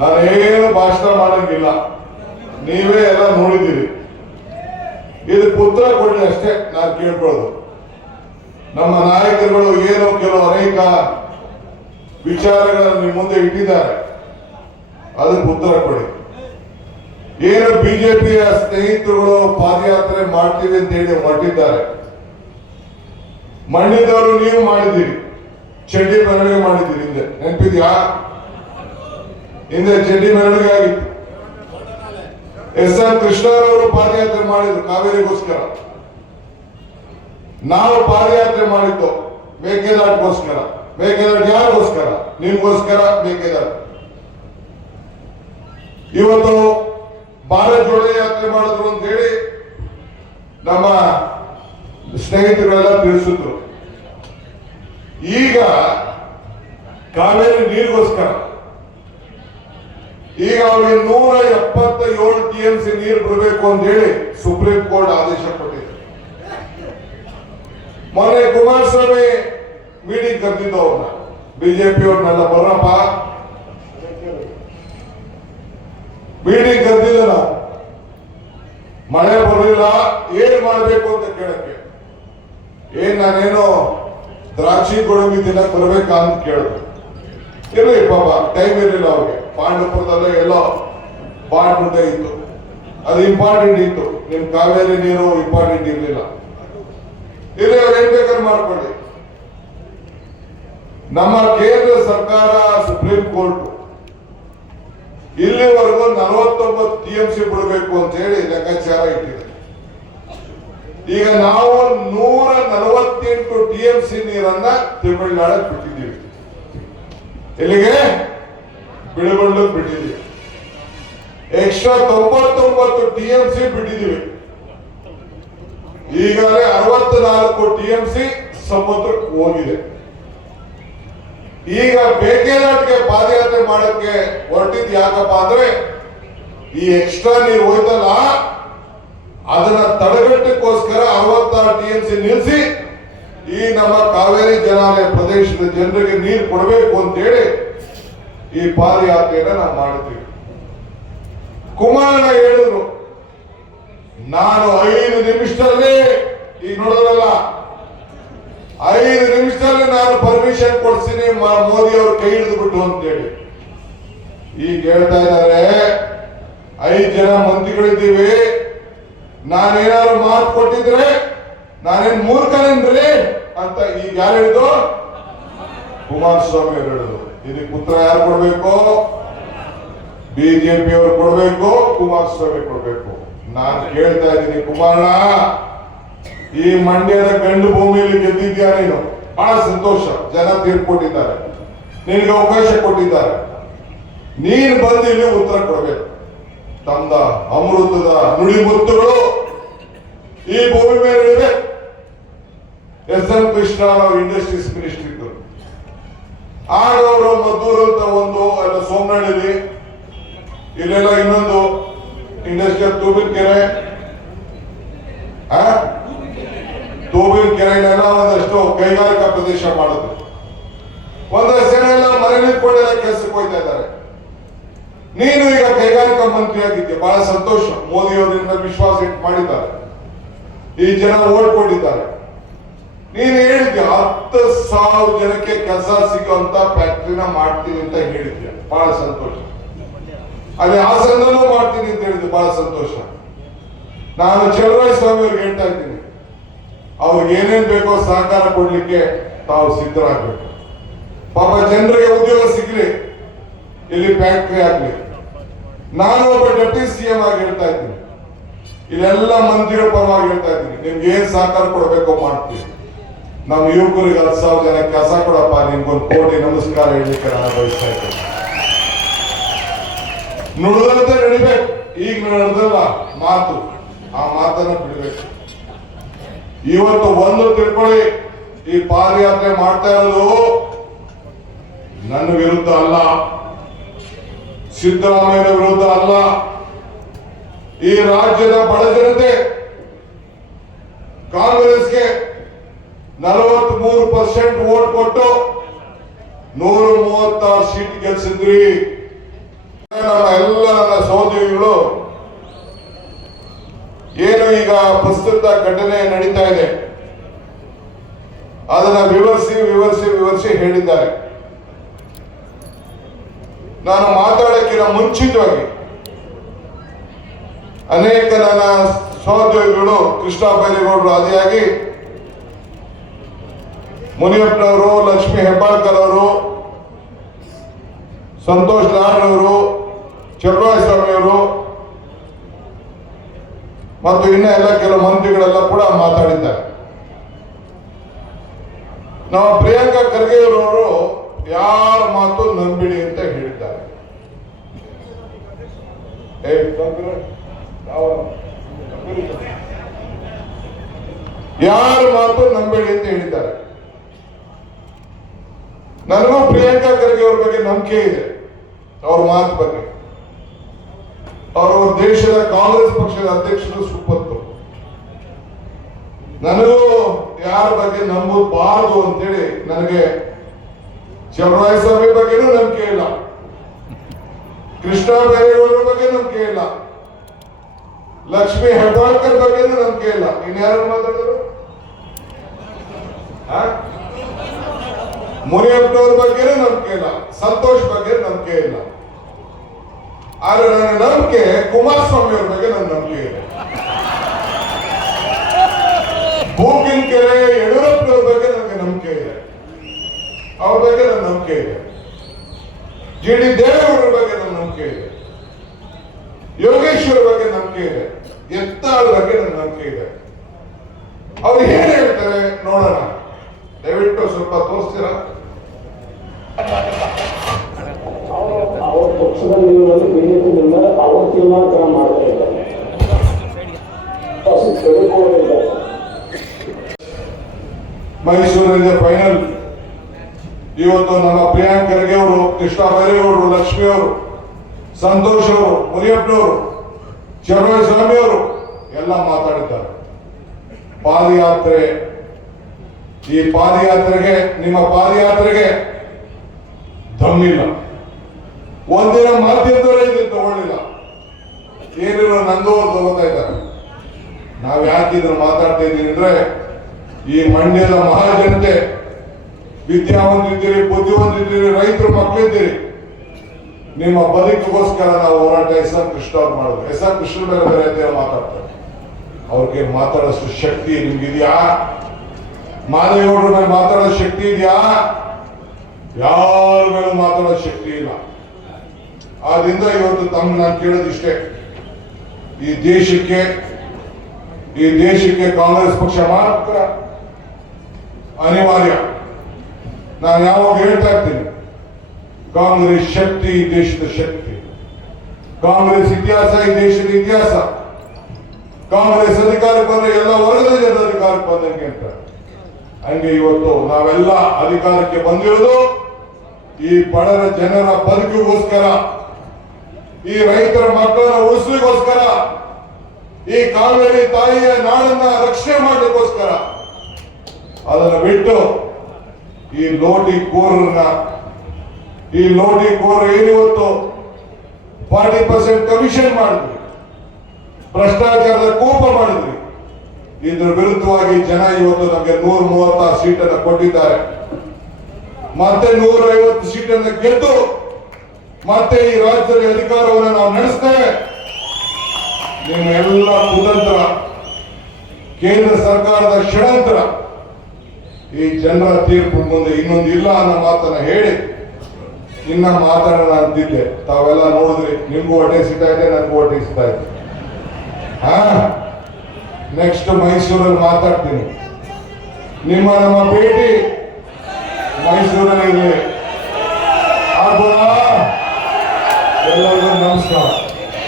ನಾನೇನು ಭಾಷಣ ಮಾಡಂಗಿಲ್ಲ. ನೀವೇ ಎಲ್ಲ ನೋಡಿದ್ದೀರಿ. ಇದು ಪುತ್ರ ಕೊಡಿ ಅಷ್ಟೇ ನಾನು ಕೇಳ್ಕೊಳ್ಳೋದು. ನಮ್ಮ ನಾಯಕರುಗಳು ಏನೋ ಕೆಲವು ಅನೇಕ ವಿಚಾರಗಳನ್ನು ನಿಮ್ಮ ಮುಂದೆ ಇಟ್ಟಿದ್ದಾರೆ. ಅದಕ್ಕೆ ಉತ್ತರ ಕೊಡಿ. ಏನು ಬಿಜೆಪಿಯ ಸ್ನೇಹಿತರುಗಳು ಪಾದಯಾತ್ರೆ ಮಾಡ್ತೀವಿ ಅಂತ ಹೇಳಿ ಹೊರಟಿದ್ದಾರೆ. ಮಣ್ಣಿದವರು ನೀವು ಮಾಡಿದ್ದೀರಿ. ಚಂಡಿ ಮೆರವಣಿಗೆ ಮಾಡಿದ್ದೀರಿ ಹಿಂದೆ. ನೆನಪಿದ್ಯಾ? ಹಿಂದೆ ಚಡ್ಡಿ ಮೆರವಣಿಗೆ ಆಗಿತ್ತು ಎಸ್ ಎಂ ಕೃಷ್ಣರವರು ಪಾದಯಾತ್ರೆ ಮಾಡಿದ್ರು ಕಾವೇರಿಗೋಸ್ಕರ. ನಾವು ಪಾದಯಾತ್ರೆ ಮಾಡಿದ್ದು ಮೇಕೆದಾಟ್ಗೋಸ್ಕರ. ಮೇಕೆದಾಟ್ ಯಾರಿಗೋಸ್ಕರ? ನಿಮ್ಗೋಸ್ಕರ ಮೇಕೆದಾಟ್. ಇವತ್ತು ಭಾರತ್ ಜೋಡಿ ಯಾತ್ರೆ ಮಾಡಿದ್ರು ಅಂತ ಹೇಳಿ ನಮ್ಮ ಸ್ನೇಹಿತರೆಲ್ಲ ತಿಳಿಸಿದ್ರು. ಈಗ ಕಾವೇರಿ ನೀರಿಗೋಸ್ಕರ. ಈಗ ಅವರಿಗೆ ನೂರ ಎಪ್ಪತ್ತ ಏಳು ಟಿ ಎಂ ಸಿ ನೀರು ಬರಬೇಕು ಅಂತ ಹೇಳಿ ಸುಪ್ರೀಂ ಕೋರ್ಟ್ ಆದೇಶ ಕೊಟ್ಟಿದೆ. ಮೊನ್ನೆ ಕುಮಾರಸ್ವಾಮಿ ಮೀಟಿಂಗ್ ಕರೆದಿದ್ದು ಅವ್ರನ್ನ ಬಿಜೆಪಿ ಅವ್ರನ್ನೆಲ್ಲ ಬರಪ್ಪ. ಮೀಟಿಂಗ್ ಕರೆದಿಲ್ಲ ಮಳೆ ಬರಲಿಲ್ಲ, ಏನ್ ಮಾಡಬೇಕು ಅಂತ ಕೇಳಕ್ಕೆ. ಏನ್ ನಾನೇನೋ ದ್ರಾಕ್ಷಿ ಗೋಡಂಬಿ ತಿನ್ನಕ್ ಬರ್ಬೇಕಾ ಅಂತ ಕೇಳಿದ್ರು ಇರ್ಲಿ ಪಾಪ ಟೈಮ್ ಇರಲಿಲ್ಲ ಅವ್ರಿಗೆ. ಪಾಂಡವಪುರದಲ್ಲ ಎಲ್ಲ ಬಾಂಡ್ ಇತ್ತು. ಅದು ಇಂಪಾರ್ಟೆಂಟ್ ಇತ್ತು. ನಿಮ್ ಕಾವೇರಿ ನೀರು ಇಂಪಾರ್ಟೆಂಟ್ ಇರಲಿಲ್ಲ. ಇಲ್ಲಿ ಅವ್ರು ಏನ್ ಬೇಕಾದ್ರೆ ಮಾಡ್ಕೊಳ್ಳಿ. ನಮ್ಮ ಕೇಂದ್ರ ಸರ್ಕಾರ ಸುಪ್ರೀಂ ಕೋರ್ಟ್ ಇಲ್ಲಿವರೆಗೂ ನಲವತ್ತೊಂಬತ್ತು ಟಿ ಎಂ ಸಿ ಬಿಡಬೇಕು ಅಂತ ಹೇಳಿ ಲೆಕ್ಕಾಚಾರ ಇಟ್ಟಿದೆ. ಈಗ ನಾವು ನೂರ ನಲವತ್ತೆಂಟು ಟಿ ಎಂ ಸಿ ನೀರನ್ನ ತಮಿಳುನಾಡಕ್ಕೆ ಬಿಟ್ಟಿದ್ದೀವಿ. ಎಲ್ಲಿಗೆ? ಬಿಳಿಗೊಂಡಕ್ಕೆ ಬಿಟ್ಟಿದ್ದೀವಿ. ಎಕ್ಸ್ಟ್ರಾ ತೊಂಬತ್ತೊಂಬತ್ತು ಟಿ ಎಂ ಸಿ ಬಿಟ್ಟಿದ್ದೀವಿ. ಈಗಾಗಲೇ ಅರವತ್ನಾಲ್ಕು ಟಿ ಎಂ ಸಿ ಸಮುದ್ರಕ್ಕೆ ಹೋಗಿದೆ. ಈಗ ಬೇಕೇನಾಟ್ಗೆ ಪಾದಯಾತ್ರೆ ಮಾಡಕ್ಕೆ ಹೊರಟಿದ್ ಯಾಕಪ್ಪ ಅಂದ್ರೆ, ಈ ಎಕ್ಸ್ಟ್ರಾ ನೀರು ಹೋಯ್ತಲ್ಲ, ಅದನ್ನ ತಡೆಗಟ್ಟಕ್ಕೋಸ್ಕರ ಅರವತ್ತಾರು ಟಿ ಎಂ ಸಿ ನಿಲ್ಲಿಸಿ ಈ ನಮ್ಮ ಕಾವೇರಿ ಜಲಾಲಯ ಪ್ರದೇಶದ ಜನರಿಗೆ ನೀರು ಕೊಡಬೇಕು ಅಂತೇಳಿ ಈ ಪಾದಯಾತ್ರೆಯನ್ನ ನಾವು ಮಾಡ್ತೀವಿ ಕುಮಾರಣ್ಣ ಹೇಳಿದ್ರು, ನಾನು ಐದು ನಿಮಿಷದಲ್ಲಿ ಈಗ ನೋಡೋದಲ್ಲ, ಐದು ನಿಮಿಷದಲ್ಲಿ ನಾನು ಪರ್ಮಿಷನ್ ಕೊಡ್ತೀನಿ ಮೋದಿ ಅವರು ಕೈ ಹಿಡಿದು ಬಿಟ್ಟು ಅಂತೇಳಿ. ಈಗ ಹೇಳ್ತಾ ಇದ್ದಾರೆ, ಐದು ಜನ ಮಂತ್ರಿಗಳಿದ್ದೀವಿ, ನಾನೇನಾದ್ರು ಮಾತು ಕೊಟ್ಟಿದ್ರೆ, ನಾನೇನ್ ಮೂರ್ಖನೇನ್ರಿ ಅಂತ ಈಗ ಯಾರು ಹೇಳಿದ್ರು ಕುಮಾರಸ್ವಾಮಿ ಅವರು ಹೇಳಿದ್ರು ಇದಕ್ಕೆ ಪುತ್ರ ಯಾರು ಕೊಡ್ಬೇಕು? ಬಿಜೆಪಿ ಅವರು ಕೊಡ್ಬೇಕು, ಕುಮಾರಸ್ವಾಮಿ ಕೊಡ್ಬೇಕು. ನಾನು ಕೇಳ್ತಾ ಇದ್ದೀನಿ ಕುಮಾರಣ್ಣ, ಈ ಮಂಡ್ಯದ ಗಂಡು ಭೂಮಿಯಲ್ಲಿ ಗೆದ್ದಿದ್ಯಾ ನೀನು? ಬಹಳ ಸಂತೋಷ. ಜನ ತೀರ್ಕೊಟ್ಟಿದ್ದಾರೆ ನಿನಗೆ ಅವಕಾಶ ಕೊಟ್ಟಿದ್ದಾರೆ. ನೀನು ಬಂದು ಇಲ್ಲಿ ಉತ್ತರ ಕೊಡಬೇಕು. ತಮ್ಮ ಅಮೃತದ ನುಡಿಮುತ್ತುಗಳು ಈ ಭೂಮಿ ಮೇಲೆ ಎಸ್ ಎಂ ಕೃಷ್ಣ ಅವರು ಇಂಡಸ್ಟ್ರೀಸ್ ಮಿನಿಸ್ಟರ್ ಇದ್ದರು. ಆಗ ಅವರು ಮದ್ದೂರು ಅಂತ ಒಂದು ಅಲ್ಲ ಸೋಮನಹಳ್ಳಿ ಇಲ್ಲೆಲ್ಲ ಇನ್ನೊಂದು ಇಂಡಸ್ಟ್ರಿಯಲ್ ತೂಬಿನ ಕೆರೆ ತೂಬಿನ ಕೆರೆಗಳೆಲ್ಲ ಒಂದಷ್ಟು ಕೈಗಾರಿಕಾ ಪ್ರದೇಶ ಮಾಡಿದ್ರು ಒಂದಷ್ಟು ಜನ ಎಲ್ಲ ಮನೆ ನಿಂತ್ಕೊಂಡೆಲ್ಲ ಕೆಲಸಕ್ಕೆ ಹೋಗ್ತಾ ಇದ್ದಾರೆ. ನೀನು ಈಗ ಕೈಗಾರಿಕಾ ಮಂತ್ರಿ ಆಗಿದ್ದೆ, ಬಹಳ ಸಂತೋಷ. ಮೋದಿ ಅವರಿಂದ ವಿಶ್ವಾಸ ಇಟ್ಟು ಮಾಡಿದ್ದಾರೆ. ಈ ಜನ ಓಟ್ ಕೊಟ್ಟಿದ್ದಾರೆ ನೀನು ಹೇಳಿದ್ಯ, ಹತ್ತು ಸಾವಿರ ಜನಕ್ಕೆ ಕೆಲಸ ಸಿಗುವಂತ ಫ್ಯಾಕ್ಟ್ರಿನ ಮಾಡ್ತೀನಿ ಅಂತ ಹೇಳಿದ್ಯ? ಬಹಳ ಸಂತೋಷ. ಅದೇ ಹಾಸನದಲ್ಲೂ ಮಾಡ್ತೀನಿ ಅಂತ ಹೇಳಿದ್ದು ಬಹಳ ಸಂತೋಷ. ನಾನು ಚಲರಾಯ ಸ್ವಾಮಿ ಅವ್ರಿಗೆ ಹೇಳ್ತಾ ಇದ್ದೀನಿ. ಅವ್ರಿಗೆ ಏನೇನ್ ಬೇಕೋ ಸಹಕಾರ ಕೊಡ್ಲಿಕ್ಕೆ ತಾವು ಸಿದ್ಧರಾಗಬೇಕು. ಪಾಪ ಜನರಿಗೆ ಉದ್ಯೋಗ ಸಿಗ್ಲಿ, ಇಲ್ಲಿ ಫ್ಯಾಕ್ಟ್ರಿ ಆಗ್ಲಿ. ನಾನು ಒಬ್ಬ ಡೆಪ್ಟಿ ಸಿಎಂ ಆಗಿ ಹೇಳ್ತಾ ಇದ್ದೀನಿ. ಇಲ್ಲೆಲ್ಲ ಮಂತ್ರಿಗಳ ಪರವಾಗಿ ಹೇಳ್ತಾ ಇದ್ದೀನಿ. ನಿಮ್ಗೆ ಏನ್ ಸಹಕಾರ ಕೊಡಬೇಕೋ ಮಾಡ್ತೀವಿ ನಮ್ಮ ಯುವಕರಿಗೆ ಹತ್ತು ಸಾವಿರ ಜನ ಕೆಲಸ ಕೊಡಪ್ಪ, ನಿಮ್ಗೊಂದು ಕೋಟಿ ನಮಸ್ಕಾರ ಹೇಳಲಿಕ್ಕೆ ನಾನು ಬಯಸ್ತಾ ಇದ್ದೇನೆ. ನುಡಿದಂತೆ ನಡಿಬೇಕು. ಈಗ ನಡೆದಲ್ಲ ಮಾತು. ಆ ಮಾತನ್ನ ಬಿಡಬೇಕು. ಇವತ್ತು ಒಂದು ತಿಳ್ಕೊಳ್ಳಿ, ಈ ಪಾದಯಾತ್ರೆ ಮಾಡ್ತಾ ಇರೋದು ನನ್ನ ವಿರುದ್ಧ ಅಲ್ಲ. ಸಿದ್ದರಾಮಯ್ಯ ವಿರುದ್ಧ ಅಲ್ಲ. ಈ ರಾಜ್ಯದ ಬಡ ಜನತೆ ಕಾಂಗ್ರೆಸ್ಗೆ ನಲವತ್ತ್ ಮೂರು ಪರ್ಸೆಂಟ್ ವೋಟ್ ಕೊಟ್ಟು ನೂರ ಮೂವತ್ತಾರು ಸೀಟ್ ಗೆಲ್ಸಿದ್ರಿ ಸಹೋದ್ಯೋಗಿಗಳು, ಏನು ಈಗ ಪ್ರಸ್ತುತ ಘಟನೆ ನಡೀತಾ ಇದೆ, ಅದನ್ನ ವಿವರಿಸಿ ವಿವರಿಸಿ ವಿವರಿಸಿ ಹೇಳಿದ್ದಾರೆ. ನಾನು ಮಾತಾಡೋಕ್ಕಿಂತ ಮುಂಚಿತವಾಗಿ ಅನೇಕ ನನ್ನ ಸಹೋದ್ಯೋಗಿಗಳು ಕೃಷ್ಣ ಬೈರೇಗೌಡರು ಆದಿಯಾಗಿ ಮುನಿಯಪ್ಪನವರು, ಲಕ್ಷ್ಮೀ ಹೆಬ್ಬಾಳ್ಕರ್ ಅವರು ಸಂತೋಷ್ ಚಲುವರಾಯ ಸ್ವಾಮಿ ಅವರು ಮತ್ತು ಇನ್ನ ಎಲ್ಲ ಕೆಲವು ಮಂತ್ರಿಗಳೆಲ್ಲ ಕೂಡ ಮಾತಾಡಿದ್ದಾರೆ. ನಮ್ಮ ಪ್ರಿಯಾಂಕಾ ಖರ್ಗೆ ಅವರು ಯಾರ ಮಾತು ನಂಬಿಡಿ ಅಂತ ಹೇಳಿದ್ದಾರೆ. ಯಾರ ಮಾತು ನಂಬೇಡಿ ಅಂತ ಹೇಳಿದ್ದಾರೆ. ನನಗೂ ಪ್ರಿಯಾಂಕಾ ಖರ್ಗೆ ಅವ್ರ ಬಗ್ಗೆ ನಂಬಿಕೆ ಇದೆ. ಅವ್ರ ಮಾತು ಬಗ್ಗೆ ಅವರು ದೇಶದ ಕಾಂಗ್ರೆಸ್ ಪಕ್ಷದ ಅಧ್ಯಕ್ಷರು ಸುಪ್ಪತ್ತು ನನಗೂ ಯಾರ ಬಗ್ಗೆ ನಂಬಬಾರದು ಅಂತೇಳಿ ನನಗೆ ಚಲರಾಯ ಸ್ವಾಮಿ ಬಗ್ಗೆನೂ ನಂಬಿಕೆ ಇಲ್ಲ. ಕೃಷ್ಣ ಬೈರೇಗೌಡರ ಬಗ್ಗೆ ನಂಬಿಕೆ ಇಲ್ಲ. ಲಕ್ಷ್ಮಿ ಹೆಬ್ಬಾಳ್ಕರ್ ಬಗ್ಗೆನೂ ನಂಬಿಕೆ ಇಲ್ಲ. ಇನ್ಯಾರು ಮಾತಾಡಿದ್ರು? ಮುನಿಯಪ್ಪನವ್ರ ಬಗ್ಗೆನೂ ನಂಬಿಕೆ ಇಲ್ಲ, ಸಂತೋಷ್ ಬಗ್ಗೆ ನಂಬಿಕೆ ಇಲ್ಲ. ಆದ್ರೆ ನನ್ನ ನಂಬಿಕೆ ಕುಮಾರಸ್ವಾಮಿ ಅವ್ರ ಬಗ್ಗೆ ನನ್ನ ನಂಬಿಕೆ ಇದೆ. ಬೂಕಿನ ಕೆರೆ, ಯಡಿಯೂರಪ್ಪನವ್ರ ಬಗ್ಗೆ ನನಗೆ ನಂಬಿಕೆ ಇದೆ. ಅವ್ರ ಬಗ್ಗೆ ನನ್ನ ನಂಬಿಕೆ ಇದೆ. ಜಿ ಡಿ ದೇವೇಗೌಡರ ಬಗ್ಗೆ ನನ್ನ ನಂಬಿಕೆ ಇದೆ. ಯೋಗೇಶ್ವರ ಬಗ್ಗೆ ನಂಬಿಕೆ ಇದೆ. ಎತ್ತಾಳ ಬಗ್ಗೆ ನನ್ನ ನಂಬಿಕೆ ಇದೆ. ಅವ್ರು ಏನ್ ಹೇಳ್ತಾರೆ, ನೋಡೋಣ. ಸ್ವಲ್ಪ ತೋರಿಸ್ತೀರಾ? ಅವ್ರ ತೀರ್ಮಾನ ಮಾಡ್ತಾ ಇದ್ದಾರೆ ಮೈಸೂರಿನ ಫೈನಲ್ ಇವತ್ತು ನಮ್ಮ ಪ್ರಿಯಾಂಕ್ ಖರ್ಗೆ ಅವರು, ಕೃಷ್ಣ ಬೈರೇಗೌಡರು, ಲಕ್ಷ್ಮಿ ಅವರು, ಸಂತೋಷ್ ಅವರು ಮುರಿಯಪ್ಪನವರು ಚರಣ ಸ್ವಾಮಿ ಅವರು ಎಲ್ಲ ಮಾತಾಡಿದ್ದಾರೆ. ಪಾದಯಾತ್ರೆ ಈ ಪಾದಯಾತ್ರೆಗೆ, ನಿಮ್ಮ ಪಾದಯಾತ್ರೆಗೆ ದಮ್ಮಿಲ್ಲ ಒಂದಿನ ಮಾಧ್ಯಮದವರೇ ಇದು ತಗೊಳ್ಳಿಲ್ಲ. ಏನಿರೋ ನಂದವರು ತಗೋತಾ ಇದ್ದಾರೆ. ನಾವ್ ಯಾಕೆ ಇದನ್ನ ಮಾತಾಡ್ತಾ ಇದ್ದೀವಿ ಅಂದ್ರೆ, ಈ ಮಂಡ್ಯದ ಮಹಾಜನತೆ, ವಿದ್ಯಾವಂತಿದ್ದೀರಿ, ಬುದ್ಧಿವಂತಿದ್ದೀರಿ, ರೈತರ ಮಕ್ಕಳಿದ್ದೀರಿ ನಿಮ್ಮ ಬದುಕಿಗೋಸ್ಕರ ನಾವು ಹೋರಾಟ ಎಸ್ ಆರ್ ಕೃಷ್ಣ ಅವ್ರು ಮಾಡಿದ್ರು. ಎಸ್ ಆರ್ ಕೃಷ್ಣ ಬೇರೆ ಅಂತ ಮಾತಾಡ್ತಾರೆ. ಅವ್ರಿಗೆ ಮಾತಾಡೋಷ್ಟು ಶಕ್ತಿ ನಿಮ್ಗಿದ್ಯಾ? ಮಾದೇಗೌಡರ ಮೇಲೆ ಮಾತಾಡೋ ಶಕ್ತಿ ಇದೆಯಾ? ಯಾರ ಮೇಲೆ ಮಾತಾಡೋ ಶಕ್ತಿ ಇಲ್ಲ. ಆದ್ರಿಂದ ಇವತ್ತು ತಮ್ಮ ನಾನು ಕೇಳೋದಿಷ್ಟೇ ಈ ದೇಶಕ್ಕೆ ಈ ದೇಶಕ್ಕೆ ಕಾಂಗ್ರೆಸ್ ಪಕ್ಷ ಮಾತ್ರ ಅನಿವಾರ್ಯ. ನಾನು ಯಾವಾಗ ಹೇಳ್ತಾ ಇರ್ತೀನಿ. ಕಾಂಗ್ರೆಸ್ ಶಕ್ತಿ, ಈ ದೇಶದ ಶಕ್ತಿ. ಕಾಂಗ್ರೆಸ್ ಇತಿಹಾಸ, ಈ ದೇಶದ ಇತಿಹಾಸ. ಕಾಂಗ್ರೆಸ್ ಅಧಿಕಾರಕ್ಕೆ ಬಂದ್ರೆ ಎಲ್ಲ ವರ್ಗದ ಜನರ ಅಧಿಕಾರಕ್ಕೆ ಬಂದಂಗೆ ಅಂತ. ಹಂಗೆ ಇವತ್ತು ನಾವೆಲ್ಲ ಅಧಿಕಾರಕ್ಕೆ ಬಂದಿರೋದು ಈ ಬಡರ ಜನರ ಬದುಕಿಗೋಸ್ಕರ, ಈ ರೈತರ ಮಕ್ಕಳ ಉಳಿಸ್ಲಿಕ್ಕೋಸ್ಕರ ಈ ಕಾವೇರಿ ತಾಯಿಯ ನಾಡನ್ನ ರಕ್ಷಣೆ ಮಾಡಲಿಕ್ಕೋಸ್ಕರ. ಅದನ್ನು ಬಿಟ್ಟು ಈ ಲೋಟಿ ಕೋರನ್ನ ಈ ಲೋಟಿ ಕೋರ ಏನಿವತ್ತು ಫಾರ್ಟಿ ಪರ್ಸೆಂಟ್ ಕಮಿಷನ್ ಮಾಡಿದ್ರಿ, ಭ್ರಷ್ಟಾಚಾರದ ಕೋಪ ಮಾಡಿದ್ರಿ. ಇದ್ರ ವಿರುದ್ಧವಾಗಿ ಜನ ಇವತ್ತು ನಮಗೆ ನೂರ ಮೂವತ್ತಾರು ಸೀಟನ್ನು ಕೊಟ್ಟಿದ್ದಾರೆ. ಮತ್ತೆ ನೂರ ಐವತ್ತು ಸೀಟನ್ನು ಗೆದ್ದು ಮತ್ತೆ ಈ ರಾಜ್ಯದಲ್ಲಿ ಅಧಿಕಾರವನ್ನು ನಾವು ನಡೆಸ್ತೇವೆ. ನಿಮ್ಮ ಎಲ್ಲ ಕುತಂತ್ರ, ಕೇಂದ್ರ ಸರ್ಕಾರದ ಷಡಂತ್ರ ಈ ಜನರ ತೀರ್ಪು ಮುಂದೆ ಇನ್ನೊಂದು ಇಲ್ಲ ಅನ್ನೋ ಮಾತನ್ನ ಹೇಳಿ ಇನ್ನ ಮಾತಾಡೋಣ ಅಂತಿದ್ದೆ. ತಾವೆಲ್ಲ ನೋಡಿದ್ರಿ, ನಿಮ್ಗೂ ಹೊಟ್ಟೆ ಸಿಗ್ತಾ ಇದೆ, ನನಗೂ ಹೊಟ್ಟೆ ಸಿಗ್ತಾ ಇದೆ. ಹಾ? ನೆಕ್ಸ್ಟ್ ಮೈಸೂರಲ್ಲಿ ಮಾತಾಡ್ತೀನಿ. ನಿಮ್ಮ ನಮ್ಮ ಭೇಟಿ ಮೈಸೂರಲ್ಲಿ ಆಗ್ಬೋದಾ ಎಲ್ಲರಿಗೂ ನಮಸ್ಕಾರ.